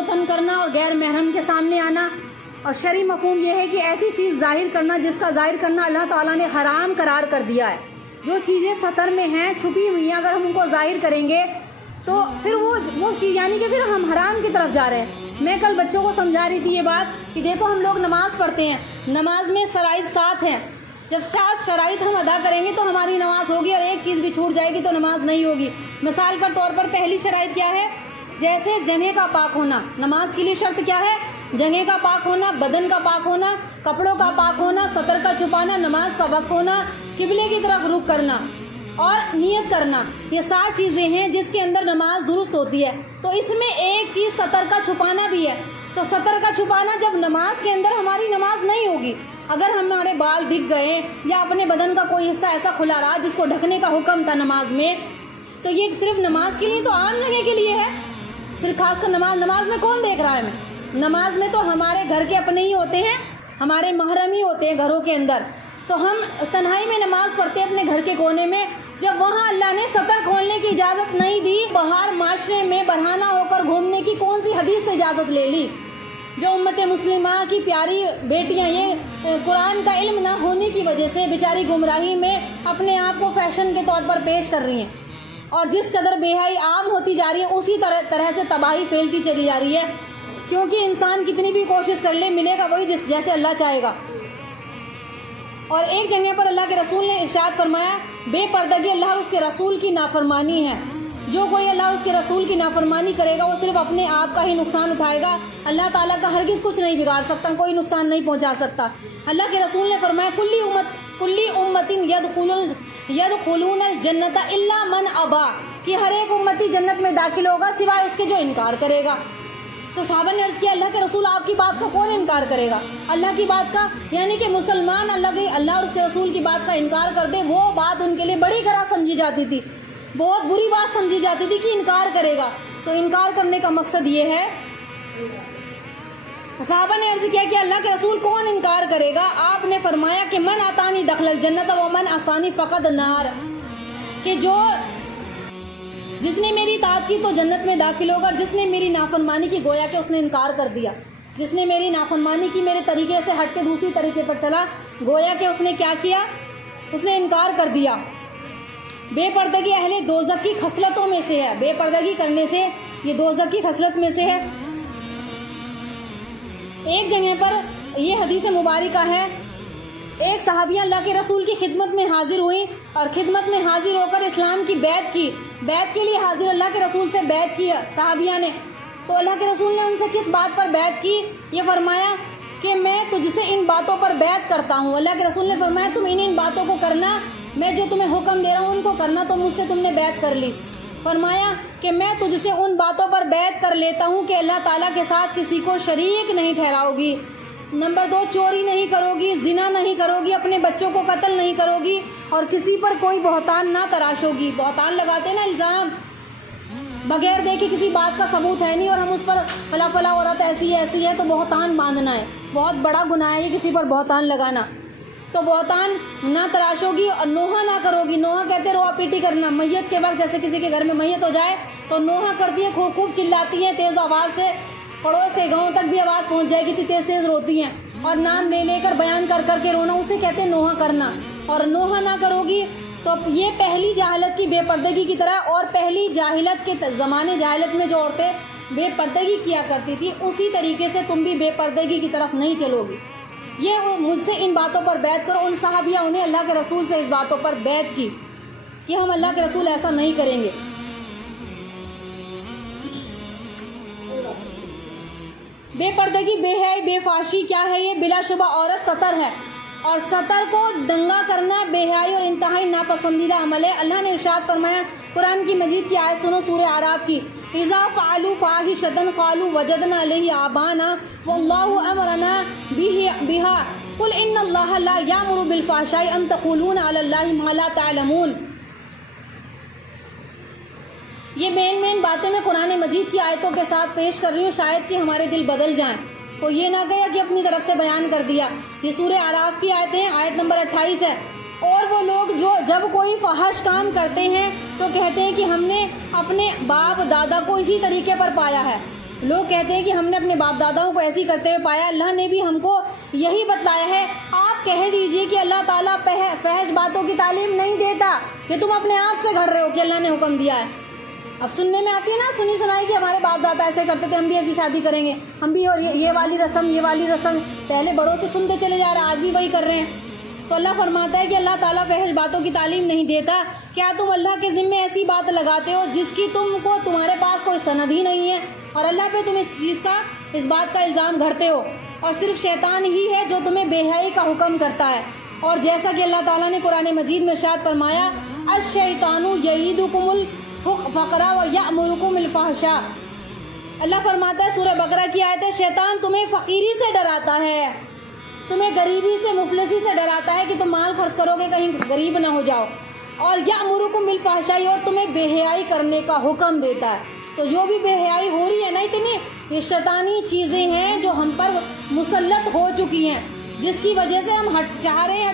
و تن کرنا اور غیر محرم کے سامنے آنا. اور شرعی مفہوم یہ ہے کہ ایسی چیز ظاہر کرنا جس کا ظاہر کرنا اللہ تعالیٰ نے حرام قرار کر دیا ہے. جو چیزیں سطر میں ہیں, چھپی ہوئی ہیں, اگر ہم ان کو ظاہر کریں گے تو پھر وہ چیز یعنی کہ پھر ہم حرام کی طرف جا رہے ہیں. میں کل بچوں کو سمجھا رہی تھی یہ بات کہ دیکھو ہم لوگ نماز پڑھتے ہیں, نماز میں شرائط 7 ہیں. جب 7 شرائط ہم ادا کریں گے تو ہماری نماز ہوگی, اور ایک چیز بھی چھوٹ جائے گی تو نماز نہیں ہوگی. مثال کے طور پر پہلی شرائط کیا ہے؟ جیسے جگہ کا پاک ہونا. نماز کے لیے شرط کیا ہے؟ جگہ کا پاک ہونا, بدن کا پاک ہونا, کپڑوں کا پاک ہونا, سطر کا چھپانا, نماز کا وقت ہونا, قبلے کی طرف رخ کرنا اور نیت کرنا. یہ 7 چیزیں ہیں جس کے اندر نماز درست ہوتی ہے. تو اس میں ایک چیز سطر کا چھپانا بھی ہے. تو سطر کا چھپانا جب نماز کے اندر ہماری نماز نہیں ہوگی. اگر ہمارے بال دکھ گئے یا اپنے بدن کا کوئی حصہ ایسا کھلا رہا جس کو ڈھکنے کا حکم تھا نماز میں, تو یہ صرف نماز کے لیے تو عام جگہ کے لیے ہے. صرف خاص کر نماز میں کون دیکھ رہا ہے ہمیں؟ نماز میں تو ہمارے گھر کے اپنے ہی ہوتے ہیں, ہمارے محرم ہی ہوتے ہیں گھروں کے اندر. تو ہم تنہائی میں نماز پڑھتے ہیں اپنے گھر کے کونے میں. جب وہاں اللہ نے سطر کھولنے کی اجازت نہیں دی, باہر معاشرے میں برہنہ ہو کر گھومنے کی کون سی حدیث سے اجازت لے لی؟ جو امت مسلمہ کی پیاری بیٹیاں یہ قرآن کا علم نہ ہونے کی وجہ سے بیچاری گمراہی میں اپنے آپ کو فیشن کے طور پر پیش کر رہی ہیں, اور جس قدر بے حیائی عام ہوتی جا رہی ہے اسی طرح سے تباہی پھیلتی چلی جا رہی ہے. کیونکہ انسان کتنی بھی کوشش کر لے ملے گا وہی جیسے اللہ چاہے گا. اور ایک جگہ پر اللہ کے رسول نے ارشاد فرمایا, بے پردگی اللہ اور اس کے رسول کی نافرمانی ہے. جو کوئی اللہ اور اس کے رسول کی نافرمانی کرے گا وہ صرف اپنے آپ کا ہی نقصان اٹھائے گا. اللہ تعالیٰ کا ہرگز کچھ نہیں بگاڑ سکتا, کوئی نقصان نہیں پہنچا سکتا. اللہ کے رسول نے فرمایا, کلی امتن یدخلون الجنت الا من ابا, کہ ہر ایک امتی جنت میں داخل ہوگا سوائے اس کے جو انکار کرے گا. تو صحابہ نے عرض کیا, اللہ کے رسول آپ کی بات کا کون انکار کرے گا؟ اللہ کی بات کا, یعنی کہ مسلمان اللہ اور اس کے رسول کی بات کا انکار کر دے, وہ بات ان کے لیے بڑی گرا سمجھی جاتی تھی, بہت بری بات سمجھی جاتی تھی کہ انکار کرے گا. تو انکار کرنے کا مقصد یہ ہے. صحابہ نے عرض کیا کہ اللہ کے رسول کون انکار کرے گا؟ آپ نے فرمایا کہ من اتانی دخل الجنت ومن عصانی فقد نار, کہ جس نے میری اطاعت کی تو جنت میں داخل ہوگا, اور جس نے میری نافرمانی کی گویا کہ اس نے انکار کر دیا. جس نے میری نافرمانی کی, میرے طریقے سے ہٹ کے دوسری طریقے پر چلا, گویا کہ اس نے کیا کیا؟ اس نے انکار کر دیا. بے پردگی اہل دوزخ کی خصلتوں میں سے ہے. بے پردگی کرنے سے یہ دوزخ کی خصلت میں سے ہے. ایک جگہ پر یہ حدیث مبارکہ ہے, ایک صحابیہ اللہ کے رسول کی خدمت میں حاضر ہوئی, اور خدمت میں حاضر ہو کر اسلام کی بیعت کی. بیعت کے لیے حاضر اللہ کے رسول سے بیعت کی صحابیہ نے. تو اللہ کے رسول نے ان سے کس بات پر بیعت کی؟ یہ فرمایا کہ میں تجھ سے ان باتوں پر بیعت کرتا ہوں. اللہ کے رسول نے فرمایا تم ان باتوں کو کرنا, میں جو تمہیں حکم دے رہا ہوں ان کو کرنا. تو مجھ سے تم نے بیعت کر لی. فرمایا کہ میں تجھ سے ان باتوں پر بیعت کر لیتا ہوں کہ اللہ تعالیٰ کے ساتھ کسی کو شریک نہیں ٹھہراؤ گی. نمبر 2, چوری نہیں کرو گی, زنا نہیں کرو گی, اپنے بچوں کو قتل نہیں کرو گی, اور کسی پر کوئی بہتان نہ تراشو گی. بہتان لگاتے نا, الزام بغیر دیکھے کسی بات کا ثبوت ہے نہیں اور ہم اس پر فلاں عورت ایسی ہے تو بہتان باندھنا ہے. بہت بڑا گناہ ہے یہ کسی پر بہتان لگانا. تو بہتان نہ تراشو گی اور نوحہ نہ کرو گی. نوحہ کہتے روا پیٹی کرنا. میت کے وقت جیسے کسی کے گھر میں میت ہو جائے تو نوحہ کرتی ہے, خوب چلاتی ہے تیز آواز سے, پڑوس کے گاؤں تک بھی آواز پہنچ جائے گی, تیز روتی ہیں, اور نام لے کر بیان کر کے رونا, اسے کہتے ہیں نوحہ کرنا. اور نوحہ نہ کرو گی تو یہ پہلی جاہلت کی بے پردگی کی طرح, اور پہلی جاہلت کے زمانے جاہلت میں جو عورتیں بے پردگی کیا کرتی تھی اسی طریقے سے تم بھی بے پردگی کی طرف نہیں چلو گی. یہ مجھ سے ان باتوں پر بیعت کرو. ان صحابیہ نے اللہ کے رسول سے اس باتوں پر بیعت کی کہ ہم اللہ کے رسول ایسا نہیں کریں گے. بے پردگی, بے حیائی, بے فحاشی کیا ہے؟ یہ بلا شبہ عورت سطر ہے, اور سطر کو دنگا کرنا بے حیائی اور انتہائی ناپسندیدہ عمل ہے. اللہ نے ارشاد فرمایا, قرآن کی مجید کی آیت سنو, سورہ اعراف کی, اذا فعلوا فاحشة قالوا وجدنا علیہ آبانا واللہ امرنا بها قل ان اللہ لا یامر بالفحشاء ان تقولون علی اللہ ما لا تعلمون. یہ مین باتیں میں قرآن مجید کی آیتوں کے ساتھ پیش کر رہی ہوں, شاید کہ ہمارے دل بدل جائیں. کوئی یہ نہ کہے کہ اپنی طرف سے بیان کر دیا. یہ سورہ اعراف کی آیتیں, آیت نمبر 28 ہے. اور وہ لوگ جو جب کوئی فحش کام کرتے ہیں تو کہتے ہیں کہ ہم نے اپنے باپ دادا کو اسی طریقے پر پایا ہے. لوگ کہتے ہیں کہ ہم نے اپنے باپ داداؤں کو ایسی کرتے ہوئے پایا، اللہ نے بھی ہم کو یہی بتلایا ہے۔ آپ کہہ دیجئے کہ اللہ تعالیٰ فحش باتوں کی تعلیم نہیں دیتا، کہ تم اپنے آپ سے گھڑ رہے ہو کہ اللہ نے حکم دیا ہے۔ اب سننے میں آتی ہے نا، سنی سنائی کہ ہمارے باپ دادا ایسے کرتے تھے، ہم بھی ایسی شادی کریں گے، ہم بھی، اور یہ والی رسم پہلے بڑوں سے سنتے چلے جا رہے ہیں، آج بھی وہی کر رہے ہیں۔ تو اللہ فرماتا ہے کہ اللہ تعالیٰ فحش باتوں کی تعلیم نہیں دیتا۔ کیا تم اللہ کے ذمے ایسی بات لگاتے ہو جس کی تمہارے پاس کوئی سند ہی نہیں ہے، اور اللہ پہ تم اس بات کا الزام گھڑتے ہو، اور صرف شیطان ہی ہے جو تمہیں بے حیائی کا حکم کرتا ہے۔ اور جیسا کہ اللہ تعالیٰ نے قرآن مجید میں ارشاد فرمایا، الشیطان یعیدکم الفقر ویأمرکم الفحشاء، اللہ فرماتا ہے سورہ بقرہ کی آیت ہے، شیطان تمہیں فقیری سے ڈراتا ہے، تمہیں غریبی سے، مفلسی سے ڈراتا ہے کہ تم مال خرچ کرو گے کہیں غریب نہ ہو جاؤ، اور یأمرکم بالفحشاء، اور تمہیں بے حیائی کرنے کا حکم دیتا ہے۔ تو جو بھی بے حیائی ہو رہی ہے نا اتنی، یہ شیطانی چیزیں ہیں جو ہم پر مسلط ہو چکی ہیں، جس کی وجہ سے ہم چاہ رہے ہیں